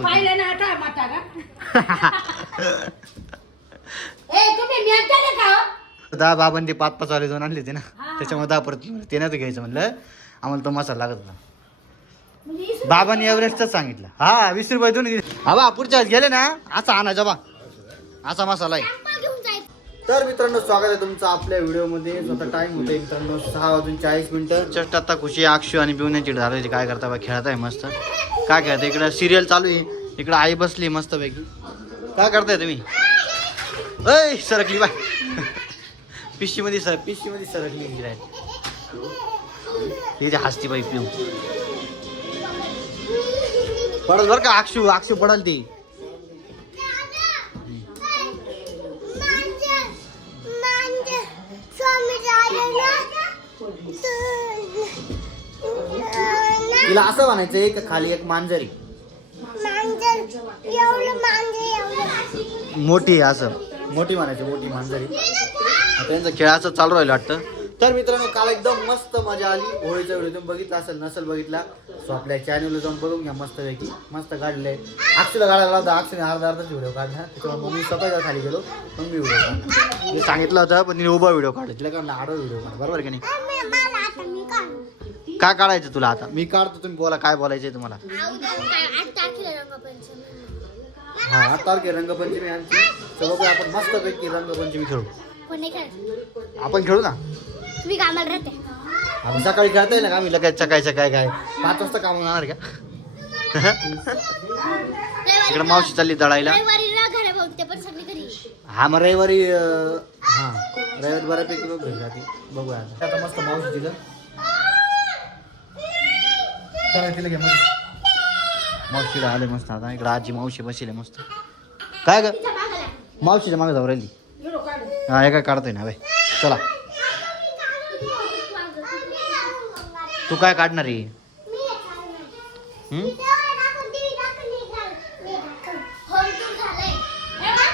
पाहिलं ना आता म्हातारा ए तुम्ही मेंटल का हो? 10 बाबांनी ते 5-5 वाले दोन आणले होते ना त्याच्यामुळे 10 परत ते नव्हतं घ्यायचं म्हणलं आम्हाला तो मसाला लागत होता म्हणजे बाबांनी एव्हरेस्टच सांगितलं हा 20 रुपये दोन हा बा पुढच्या वेळेस गेले ना असा आणायचा बा असा मसाला आहे. तर मित्रांनो स्वागत आहे तुमचं आपल्या व्हिडिओमध्ये. स्वतः टाइम होते मित्रांनो 6:40 जस्ट आता खुशी अक्षू आणि बिवण्याची झालं काय करता बा खेळत आहे मस्त. काय खेळत इकडं सिरियल चालू आहे इकडं आई बसली मस्त पैकी. काय करताय तुम्ही ऐ सरकली बाय पिशवीमध्ये सरकली तिथे हसती बाई पिऊ पडल बरं का अक्षू पडल ती. तिला असं म्हणायचं एक खाली एक मांजरी मोठी असं मोठी म्हणायची मोठी मांजरी. त्यांचं खेळ असं चालू राहिलं वाटतं. तर मित्रांनो काल एकदम मस्त मजा आली. होळीचा व्हिडिओ तुम्ही बघितला असेल नसेल बघितला सो आपल्या चॅनलला जाऊन बघून घ्या मस्त पैकी मस्त काढलंय. अक्षूला काढायला होता अक्षूने अर्धाच व्हिडिओ काढला त्याच्यामुळे मी स्वतः खाली गेलो मग मी व्हिडिओ काढला. मी सांगितलं होतं पण तिने उभा व्हिडिओ काढला तिला काढला आडवा व्हिडिओ काढला बरोबर की नाही. काय काढायचं तुला आता मी काढतो तुम्ही बोला काय बोलायचंय तुम्हाला. हा 8 तारखे रंगपंचमी आमची बघू आपण मस्त पैकी रंगपंचमी खेळू. आपण खेळू ना तुम्ही कामाला राहते आपण सकाळी खेळता येईल ना आम्ही लगेच सकाळचं काय 5 वाजता काम होणार का. इकडे मावशी चालली दळायला. हा मग रविवारी बऱ्यापैकी लोक घरी जाते बघूया आता मस्त मावशी तिला चला तिला घे मावशीला आले मस्त आता इकडे आजी मावशी बसले मस्त. काय ग मावशीच्या मागे जाऊ राहिली हा हे काय काढतोय ना बाई चला तू काय काढणार आहे.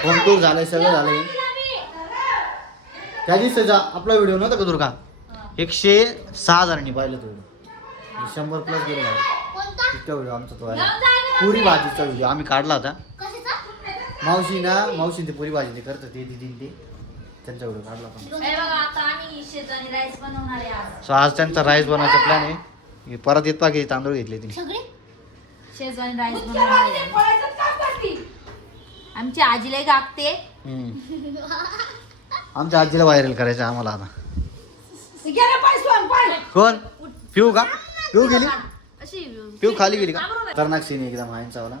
होम टूर झालंय सगळं झालंय. त्या दिवसाचा आपला व्हिडिओ नव्हता का दुर्गा 106 जणांनी पाहिलं तो 100 प्लस गेलो इतका व्हिडिओ आमचा तो आहे. पुरी भाजीचा व्हिडिओ आम्ही काढला होता. मावशी ते पुरी भाजी ते करत ते दिदी त्यांचा व्हिडिओ काढला होता. सो आज त्यांचा राईस बनवायचा प्लॅन आहे. परत येत पाहिजे तांदूळ घेतले तिने शेजवानी राईस बनवणार. आमची आजीला गागते. आमच्या आजीला व्हायरल करायचं आम्हाला आता. कोण पिऊ का पिऊ गेली पिऊ खाली गेली का. खतरनाक सीन एकदम हा यांचा वाला.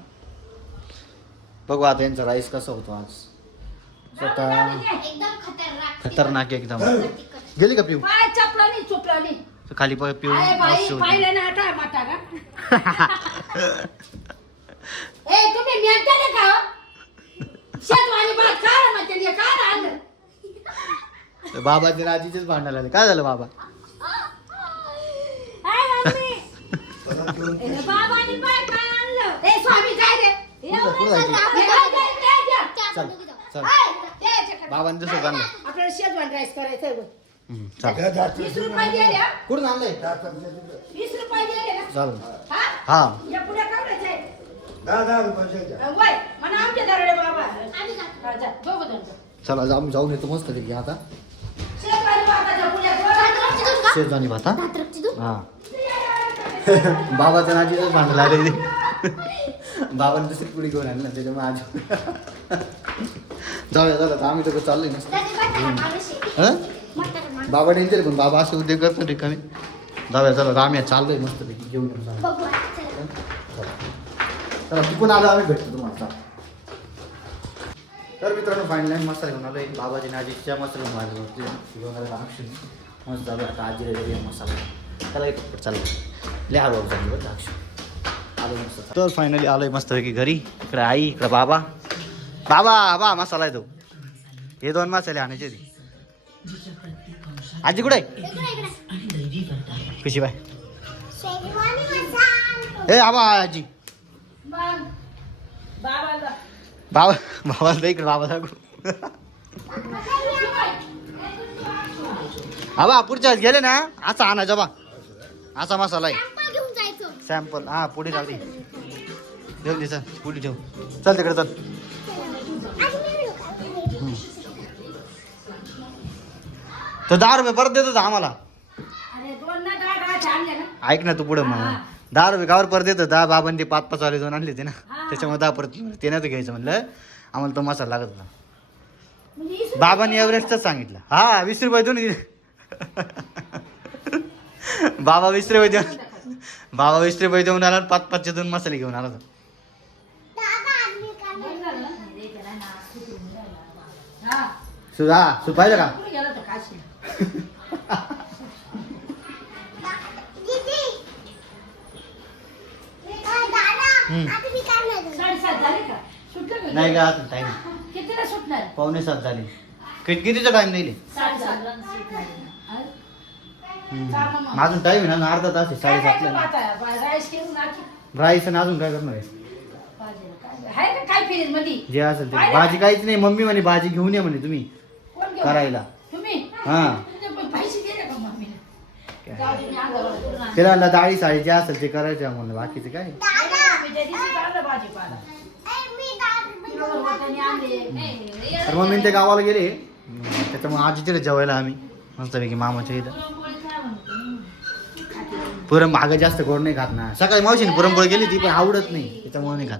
बघू आता यांचा राईस कसा होतो आज स्वतः खतरनाक एकदम. गेली का पिऊ खाली पिऊ पाहिलं ना आता म्हातारा ए तुम्ही मेंटल का हो? शेतवाली बात काय म्हणते काय आणलं बाबाचे आजीचेच भांडायला आले. काय झालं बाबा बाबांनी काय आणलं ए स्वामी काय रे चल चल बाबांनी जसं आणलं आपल्याला शेजवान राईस करायचंय बघ. चल 20 रुपये दिले कुठून आणलंय 20 रुपये दिले ना चालेल हा हा या पुढे काढायचंय 10 रुपये वय म्हणा आमच्या दरडे बाबा हा, जा, दोघं जण जा. चला जाऊन येतो मस्त पैकी आता शेजवानी भाताच्या पुढ्यात शेजवानी भात हा बाबाच्या आजीचंच भांडायला आले बाबाने दुसरी पुढे घेऊन आणलं त्याच्यामुळे आजी जाऊया झालं आम्ही तर चाललोय ना बाबा डेंजर पण बाबा असे उद्योग करतो रिकामी. जाऊया चला आम्ही चाललोय मस्त पैकी घेऊन चला तिकून आलो आम्ही भेटतो तुम्हाला. तर मित्रांनो फायनल मसाला घेऊन आलो बाबाजी आजीच्या मसाला भाजी घेऊन आलो अक्षुनी मस्त झालं आता आजी रेडी मसाला त्याला एक चाललं लय हळूहळू झाली बरं अक्षु आलो मस्त. तर फायनली आलोय मस्त पैकी घरी. इकडे आई इकडे बाबा बा मसाला आहे तो हे 2 मसाले आणायचे होते. आजी कुठे कशी बाय ए आबा आजी बाबा इकडे बाबा दाखवू आबा पुढच्या गेले ना असा आणायचा बा असा मसाला आहे सॅम्पल हा पुढे जाऊ दे ठेव दे चल पुढे ठेव चल तिकडे चल तर 10 रुपये परत देतो आम्हाला अरे दोन ना दहा दहाचे आणले ना ऐक ना तू पुढे मग 10 रुपये गावर परत देतो 10 बाबांनी 5-5 वाले दोन आणले ते ना त्याच्यामुळे 10 परत ते नाही घ्यायचं म्हणलं आम्हाला तो मसाला लागत होता म्हणजे बाबांनी एव्हरेस्टच सांगितलं हा 20 रुपये देऊन गेले बाबा 20 रुपये देऊन बाबा 20 रुपये देऊन आला 5-5चे 2 मसाले घेऊन आला होता. हा सुधा तू पाहिलं का कुठे गेला तो काशी साडेसात झाले का सुटलं का नाही का आता टाइम कितीला सुटणार 6:45 झाले कितीचा टाइम नाही साडेसातला सुटणार. चाल मग. अजून टाइम आहे ना अर्धा तास आहे काय काय 7:30 आता राईस करून नाकी राईस आणि अजून काय करणार आहे भाजी काय आहे का काय फ्रीज मध्ये जे असेल ते पाहिलं? भाजी काहीच नाही मम्मी म्हणे भाजी घेऊन ये म्हणे तुम्ही कोण घेऊन? करायला तुम्ही हा तुमचे पण पैसे दिले का मम्मीने जाऊ दे, मी अंगावर करून आणते. त्याला म्हणलं डाळी साळी जे असेल ते करायचं म्हणलं बाकीचं काय मी त्या दिवशी आणलं भाजीपाला किलोभर वाटाणे आणले. तर मम्मी ते गावाला गेले त्याच्यामुळे आजी तिथे जेवायला आम्ही मस्तपैकी मामाच्या इथं पुरण भाग जास्त गोड नाही खात ना सकाळी मावशीने पुरणपोळी गेली ती पण आवडत नाही त्याच्यामुळे नाही खात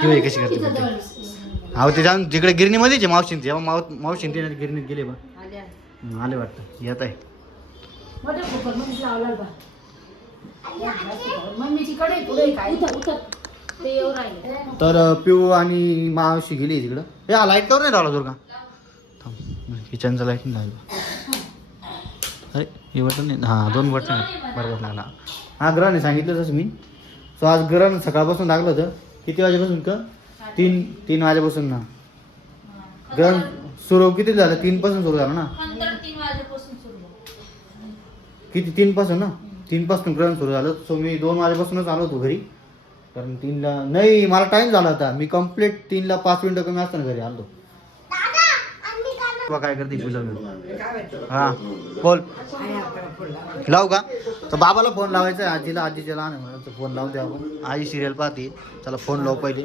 किंवा कशी करते बघ ते. अहो ते जाऊन तिकडे गिरणीमध्येच आहे मावशीन जेव्हा मावशीन ते गिरणीत गेले बा आल्या. आले वाटतं येत आहे मोठ्या कुकर मध्ये लावला बा मम्मीची कडे पुढे काय ते येऊ राहिले तर पिऊ आणि मावशी गेली तिकडं हे हा लाईट कवर नाही राहिला दुर्गा किचनचा लाईट नाही लागला अरे हे बटन नाही हां 2 बटन आहेत बरोबर लागला हा ग्रहण सांगितलं तसं मी सो आज ग्रहण सकाळपासून लागलं होतं किती वाजेपासून का 3 वाजेपासून ना ग्रहण सुरू किती झालं 3 पासून सुरू झालं ना 3 वाजेपासून सुरू झालं. किती 3 पासून ना 3 पासून ग्रहण सुरू झालं सो मी 2 वाजेपासूनच आलो होतो घरी कारण 3ला नाही मला टाइम झाला होता मी कम्प्लीट 3ला 5 मिनिटं कमी असताना घरी आलो काय करते हा बोल लावू का तर बाबाला फोन लावायचा आहे आजीला आजीच्या लहान आहे म्हणून फोन लावून द्या आपण आई सिरियल पाहते चला फोन लावू पहिले